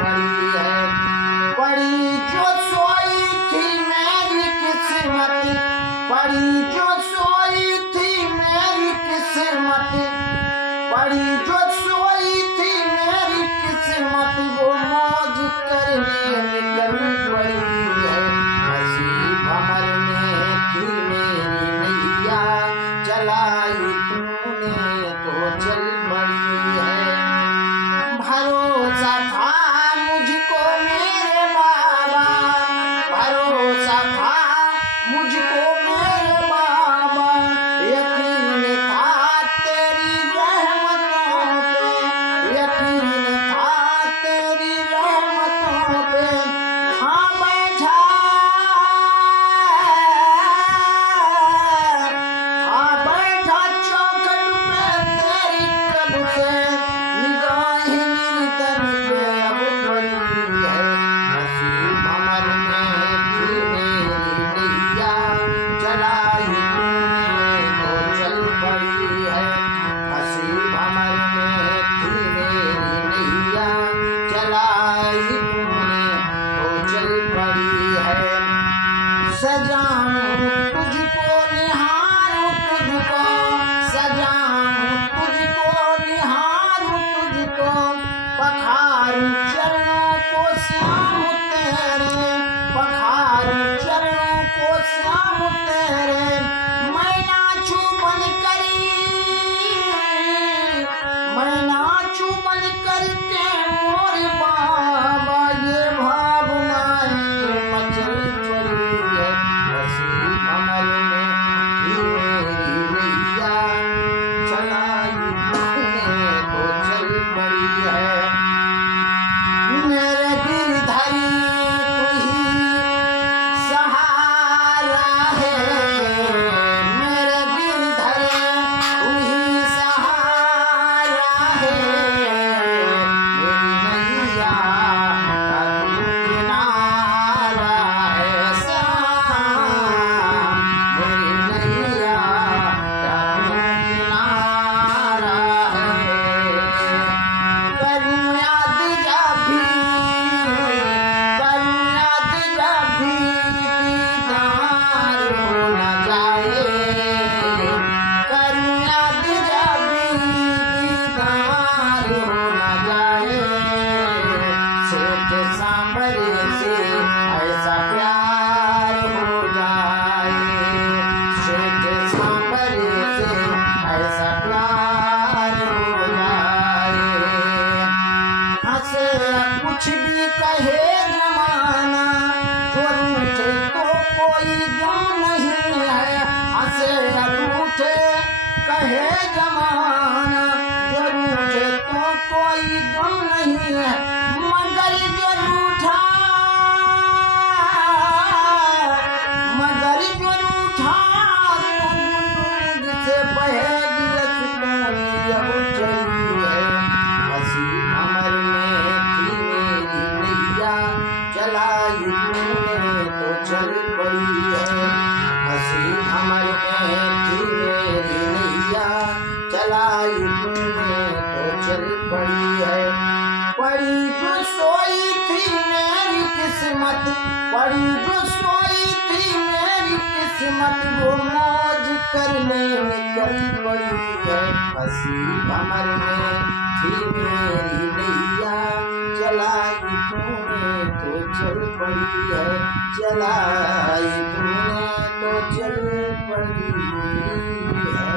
पड़ी है। पड़ी जो सोई थी मेरी किस्मत, पड़ी जो सोई थी मेरी किस्मत, पड़ी जो सोई थी मेरी किस्मत, वो मौज करने निकल पड़ी है। हंसी भंवर में थी मेरी नैया, चलाई तूने तो चल पड़ी है। भरोसा था मुझको मेरे बाबा, भरोसा था मुझको मेरे बाबा, यकीन था तेरी रहमतों पे, यकीन था तेरी रहमतों पे। हाँ बैठा चौखट पे तेरी कब से निगाहें गिरधर पे अब पड़ी है। हंसी भंवर में थी मेरी नैया, चलाई तूने तो चल पड़ी है। हंसी भंवर में थी मेरी नैया, चलाई तूने तो चल पड़ी है। सजाऊं तुझको निहारूं तुझको, सजाऊं तुझको निहारूं तुझको, पखारूं चरणों को श्याम तेरे, पखारूं चरणों को श्याम तेरे। मैं नाचूं बनकर, मैं नाचूं बनकर के मोर बाबा, ये भावनाएं मचल पड़ी है। हंसी भंवर में थी मेरी नैया, चलाई तूने तो चल पड़ी है। मेरे गिरधरी तू ही सहारा है, मेरे गिरधरी तू ही सहारा है। मेरी नैया का तू किनारा है श्याम, मेरी नैया का तू किनारा है। करूं याद जब भी, करूं याद जब भी दीदार हो न जाए, करूं याद जब भी दीदार हो न जाए। सेठ सांवरे से ऐसा प्यार हो जाए, सेठ सांवरे से ऐसा प्यार हो जाए। हंसे कुछ भी कहे जमाना, जो रूठे तो कोई गम नहीं है। हंसे रूठे कहे जमाना, जो रूठे तो कोई गम नहीं है। मगर जो रूठा, मगर जो रूठा तो दूध से बहेगी रसगुल्ली अब चली है। हंसी भंवर में थी मेरी नैया, चलाई तूने तो चल पड़ी है। हंसी भंवर में थी मेरी नैया, चलाई तूने तो चल पड़ी है। पड़ी जो सोई थी मेरी किस्मत, पड़ी जो सोई थी मेरी किस्मत, वो मौज करने निकल पड़ी है। हंसी भंवर में थी मेरी नैया, चलाई तूने तो चल पड़ी है, चलाई तूने तो चल पड़ी है।